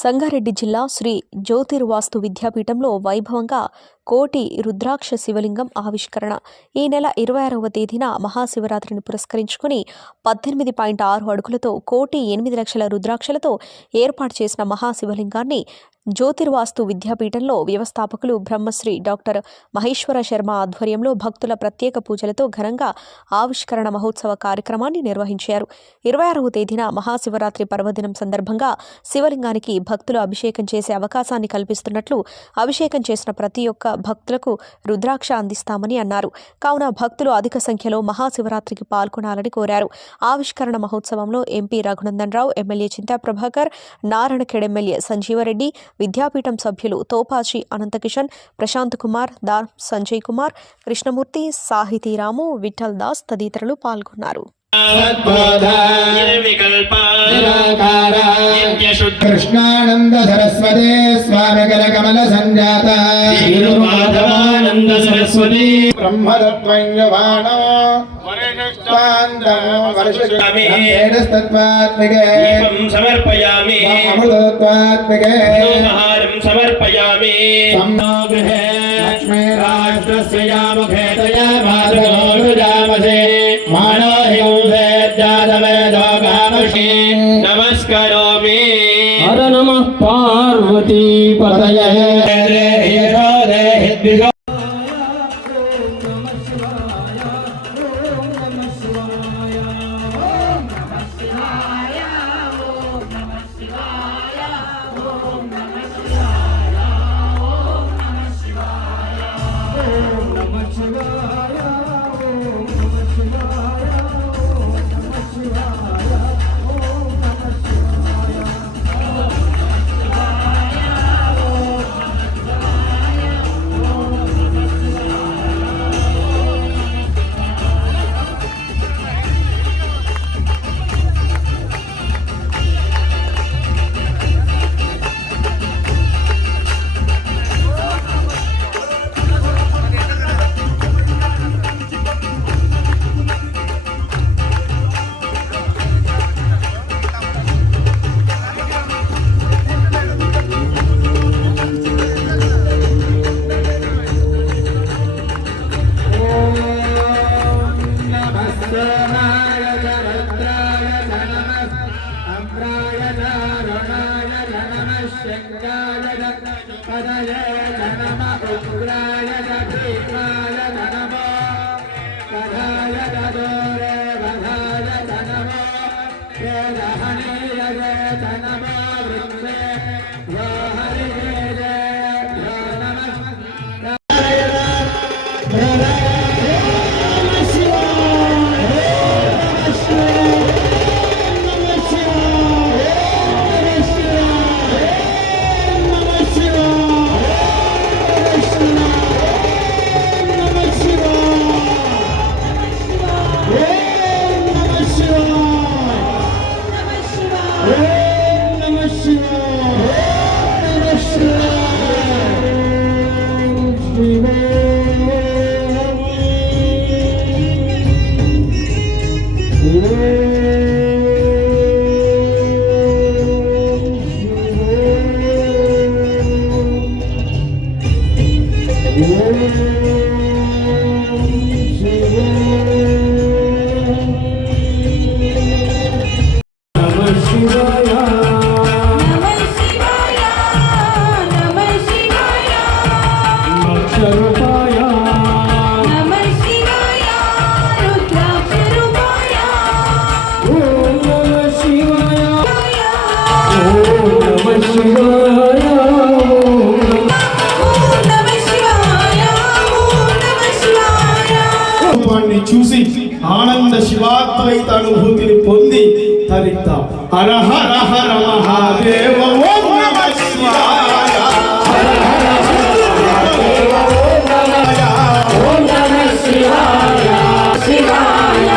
సంగారెడ్డి జిల్లా శ్రీ జ్యోతిర్వాస్తు విద్యాపీఠంలో వైభవంగా కోటి రుద్రాక్ష శివలింగం ఆవిష్కరణ. ఈ నెల 26వ తేదీన మహాశివరాత్రిని పురస్కరించుకుని 18.6 అడుగులతో 1,08,00,000 రుద్రాక్షలతో ఏర్పాటు చేసిన మహాశివలింగాన్ని జ్యోతిర్వాస్తు విద్యాపీఠంలో వ్యవస్థాపకులు బ్రహ్మశ్రీ డాక్టర్ మహేశ్వర శర్మ ఆధ్వర్యంలో భక్తుల ప్రత్యేక పూజలతో ఘనంగా ఆవిష్కరణ మహోత్సవ కార్యక్రమాన్ని నిర్వహించారు. 26వ తేదీన మహాశివరాత్రి పర్వదినం సందర్భంగా శివలింగానికి భక్తులు అభిషేకం చేసే అవకాశాన్ని కల్పిస్తున్నట్లు, అభిషేకం చేసిన ప్రతి ఒక్క భక్తులకు రుద్రాక్ష అందిస్తామని అన్నారు. కావున భక్తులు అధిక సంఖ్యలో మహాశివరాత్రికి పాల్గొనాలని కోరారు. ఆవిష్కరణ మహోత్సవంలో MP Raghunandan Rao, MLA Chinta Prabhakar, Narayankhed MLA Sanjeeva Reddy, విద్యాపీఠం సభ్యులు తోపాచి అనంతకిషన్, ప్రశాంత్ కుమార్, దార్ సంజయ్ కుమార్, కృష్ణమూర్తి, సాహితీరాము, విఠల్ దాస్ తదితరులు పాల్గొన్నారు. కృష్ణానంద సరస్వతి స్వామిగల కమల సంజాత సరస్వతి బ్రహ్మదత్వైవాణో సమర్పయామి సమర్పయామి నమస్కరోమి. హర నమః పార్వతీ పతయే. చూసి ఆనంద శివాద్వైత అనుభూతిని పొంది తరిత హర హర హర మహాదేవ ఓం నమః శివాయ హర హర ఓం నమః శివాయ శివాయ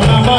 Namaha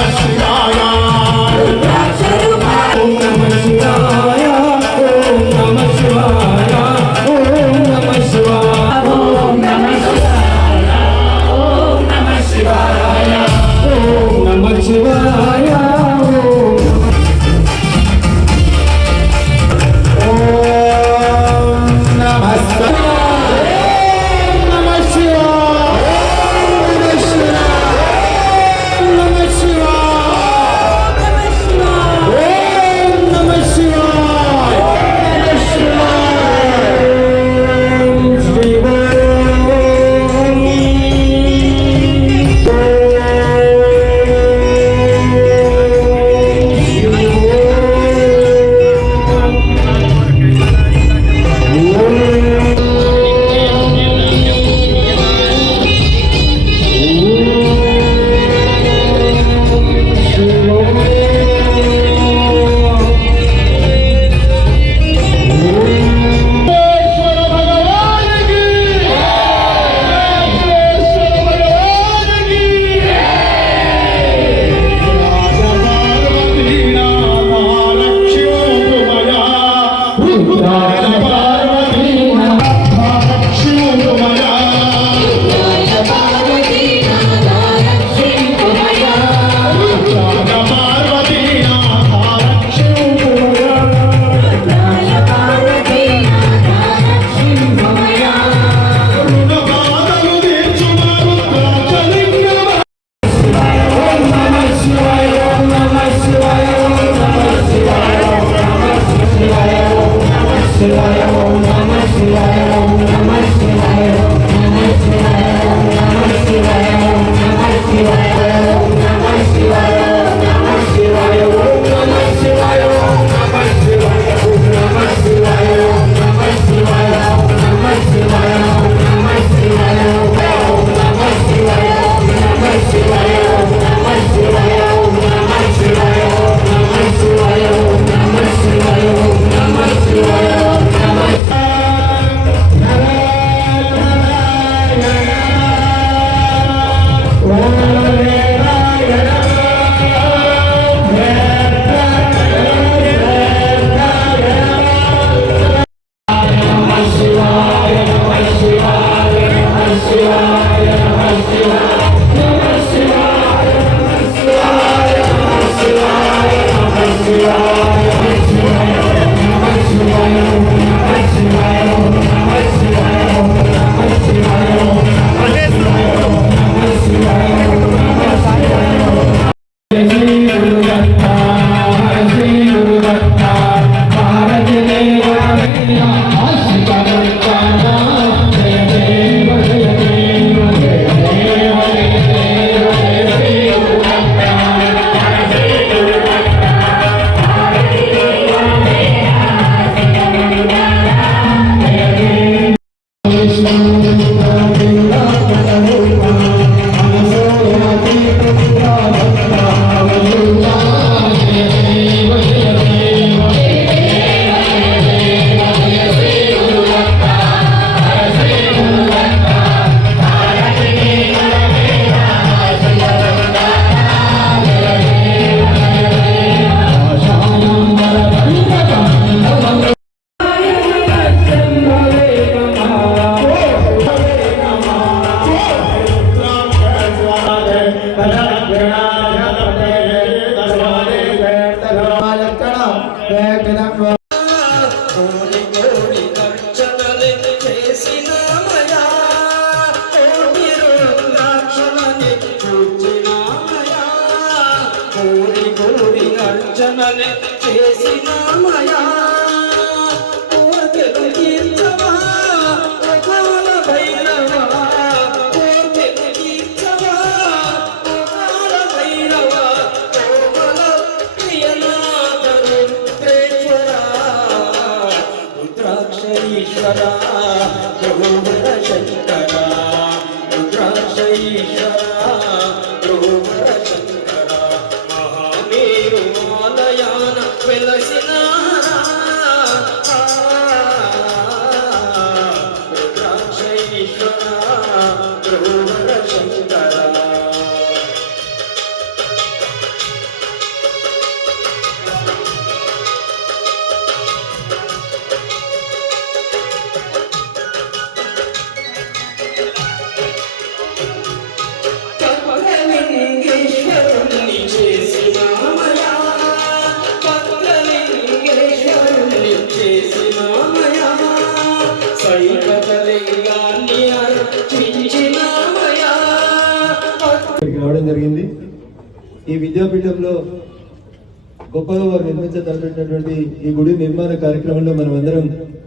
కోరి కోరి అర్చనలు చేసినామయా కోర్కెలు తీర్చవా ఓ కాల భైరవా కోర్కెలు తీర్చవా ఓ కాల భైరవా కోమల ప్రియనాథ రుద్రేశ్వరా రుద్రాక్ష ఈశ్వరా ప్రభువర శంకరా రుద్రాక్ష ఈశ్వరా ప్రభువర శంకరా మహామేరు ఆలయాన వెలసిన రుద్రాక్ష ఈశ్వరా ప్రభువర శంకరా పద్మలింగేశ్వరుణ్ణి చేసినామయా పద్మలింగేశ్వరుణ్ణి చేసినామయా సైకతలింగాన్ని అర్చించినామయా ఇక్కడికి రావడం జరిగింది. ఈ విద్యాపీఠంలో గొప్పగా వారు నిర్మించదలిచినటువంటి ఈ గుడి నిర్మాణ కార్యక్రమంలో మనం అందరం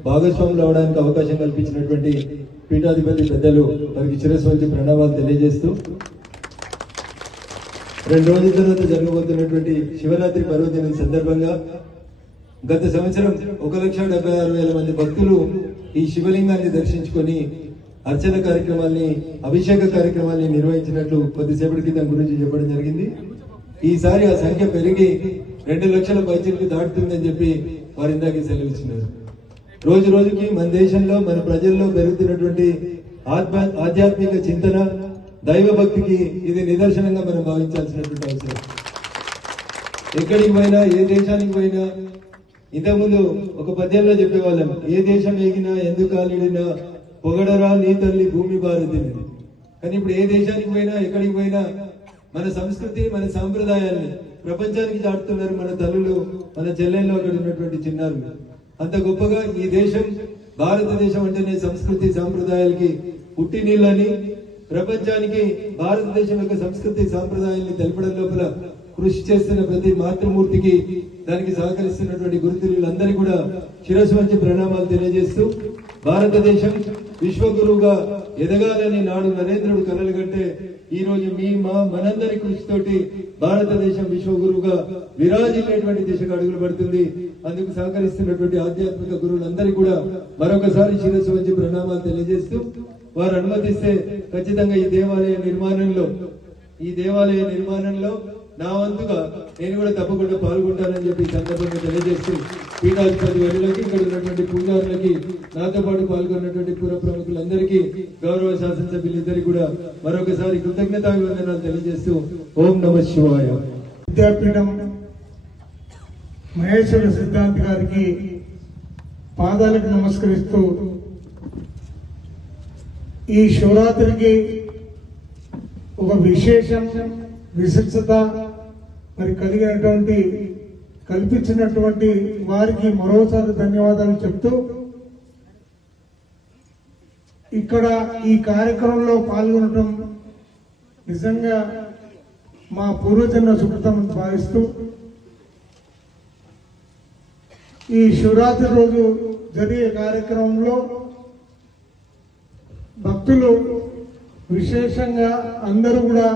భాగస్వాములు అవడానికి అవకాశం కల్పించినటువంటి పీఠాధిపతి పెద్దలు వారికి శిరస్సు ప్రణామాలు తెలియజేస్తూ 2 రోజుల తర్వాత జరగబోతున్నటువంటి శివరాత్రి పర్వదినం సందర్భంగా గత సంవత్సరం 1,76,000 మంది భక్తులు ఈ శివలింగాన్ని దర్శించుకొని అర్చన కార్యక్రమాల్ని అభిషేక కార్యక్రమాల్ని నిర్వహించినట్లు కొద్దిసేపటి క్రితం గురించి చెప్పడం జరిగింది. ఈసారి ఆ సంఖ్య పెరిగి 2 లక్షల పైచిలకు దాటుతుందని చెప్పి వారు ఇందాకే సెలవిచ్చినారు. రోజు రోజుకి మన దేశంలో మన ప్రజల్లో పెరుగుతున్నటువంటి ఆధ్యాత్మిక చింతన దైవ భక్తికి ఇది నిదర్శనంగా మనం భావించాల్సినటువంటి అవసరం. ఎక్కడికి పోయినా ఏ దేశానికి పోయినా ఇంతకుముందు ఒక పద్యంలో చెప్పేవాళ్ళం, ఏ దేశం ఎగినా ఎందుకు కాలిడినా పొగడరా నీ తల్లి భూమి భారతిని. కానీ ఇప్పుడు ఏ దేశానికి పోయినా ఎక్కడికి పోయినా మన సంస్కృతి మన సాంప్రదాయాల్ని ప్రపంచానికి చాటుతున్నారు మన తల్లులు మన చెల్లెళ్ళు అక్కడ ఉన్నటువంటి చిన్నారులు. అంత గొప్పగా ఈ దేశం భారతదేశం అంటేనే సంస్కృతి సాంప్రదాయాలకి పుట్టి నీళ్ళని ప్రపంచానికి భారతదేశం యొక్క సంస్కృతి సాంప్రదాయాన్ని తెలపడం లోపల కృషి చేస్తున్న ప్రతి మాతృమూర్తికి దానికి సహకరిస్తున్నటువంటి గురుతులందరికీ కూడా శిరస్సు వంచి ప్రణామాలు తెలియజేస్తూ భారతదేశం విశ్వగురువుగా ఎదగాలని నాడు నరేంద్రుడు కలలు కంటే ఈ రోజు మనందరి కృషితోటి భారతదేశం విశ్వగురువుగా విరాజిల్లేటువంటి దిశగా అడుగులు పడుతుంది. అందుకు సహకరిస్తున్నటువంటి ఆధ్యాత్మిక గురువులందరికీ కూడా మరొకసారి శిరస్సు వంచి ప్రణామాలు తెలియజేస్తూ వారు అనుమతిస్తే ఖచ్చితంగా ఈ దేవాలయ నిర్మాణంలో నా వంతుగా నేను కూడా తప్పకుండా పాల్గొంటానని చెప్పి సందర్భంగా తెలియజేస్తూ పీఠాధిపతి వర్యులకి ఇక్కడ ఉన్నటువంటి పూజారులకి నాతో పాటు పాల్గొన్నటువంటి పుర ప్రముఖులందరికీ గౌరవ శాసనసభ్యులిద్దరికీ కూడా మరొకసారి కృతజ్ఞతాభివందనాలు తెలియజేస్తూ ఓం నమః శివాయ. విద్యాపీఠం మహేశ్వర సిద్ధాంత్ గారికి పాదాలకు నమస్కరిస్తూ ఈ శివరాత్రికి ఒక విశేషం విశిష్టత మరి కలిగినటువంటి కల్పించినటువంటి వారికి మరోసారి ధన్యవాదాలు చెప్తూ ఇక్కడ ఈ కార్యక్రమంలో పాల్గొనడం నిజంగా మా పూర్వజన్మ సుకృతం భావిస్తూ ఈ శివరాత్రి రోజు జరిగే కార్యక్రమంలో భక్తులు విశేషంగా అందరూ కూడా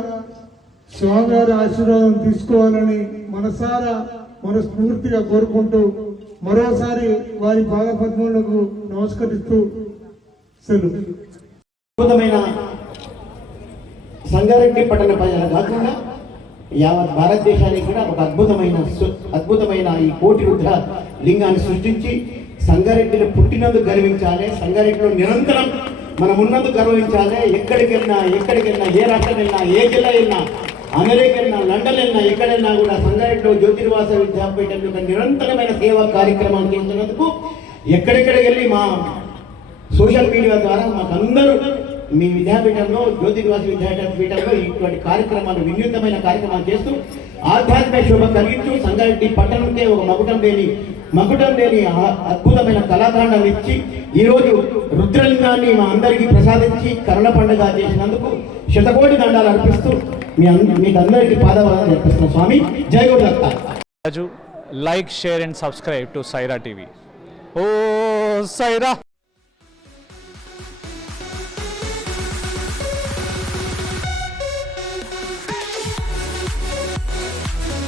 స్వామివారి ఆశీర్వాదం తీసుకోవాలని మనస్ఫూర్తిగా కోరుకుంటూ మరోసారి వారి పాదపద్మములకు నమస్కరిస్తూ సెలవు. అద్భుతమైన సంగారెడ్డి పట్టణ ప్రజలు కాకుండా యావత్ భారతదేశానికి కూడా ఒక అద్భుతమైన ఈ కోటి రుద్ర లింగాన్ని సృష్టించి సంగారెడ్డిలో పుట్టినందుకు గర్వించాలి, సంగారెడ్డిలో నిరంతరం మనం ఉన్నందుకు గర్వించాలి. ఎక్కడికెళ్ళినా ఏ రాష్ట్రం వెళ్ళినా ఏ జిల్లా వెళ్ళినా అమెరికా వెళ్ళినా లండన్ వెళ్ళినా ఎక్కడైనా కూడా సంగారెడ్డిలో జ్యోతిర్వాస విద్యాపీఠం యొక్క నిరంతరమైన సేవా కార్యక్రమాలు చేస్తున్నందుకు ఎక్కడెక్కడికి వెళ్ళి మా సోషల్ మీడియా ద్వారా మాకందరూ మీ విద్యాపీఠంలో జ్యోతిర్వాస విద్యాపీఠంలో ఇటువంటి కార్యక్రమాలు వినూత్నమైన కార్యక్రమాలు చేస్తూ ఆధ్యాత్మిక శోభ కలిగించు సంగారెడ్డి పట్టణంకే ఒక మకుటం లేని అద్భుతమైన కళాఖండాలు ఇచ్చి ఈరోజు రుద్రలింగాన్ని మా అందరికీ ప్రసాదించి కరుణ పండుగ చేసినందుకు శతకోటి దండాలు అర్పిస్తూ మీకు అందరికీ పాదవాదాలు నేర్పిస్తున్నాం స్వామి. జై Gurudatta. like, share and subscribe to Saira TV. Oh, Saira!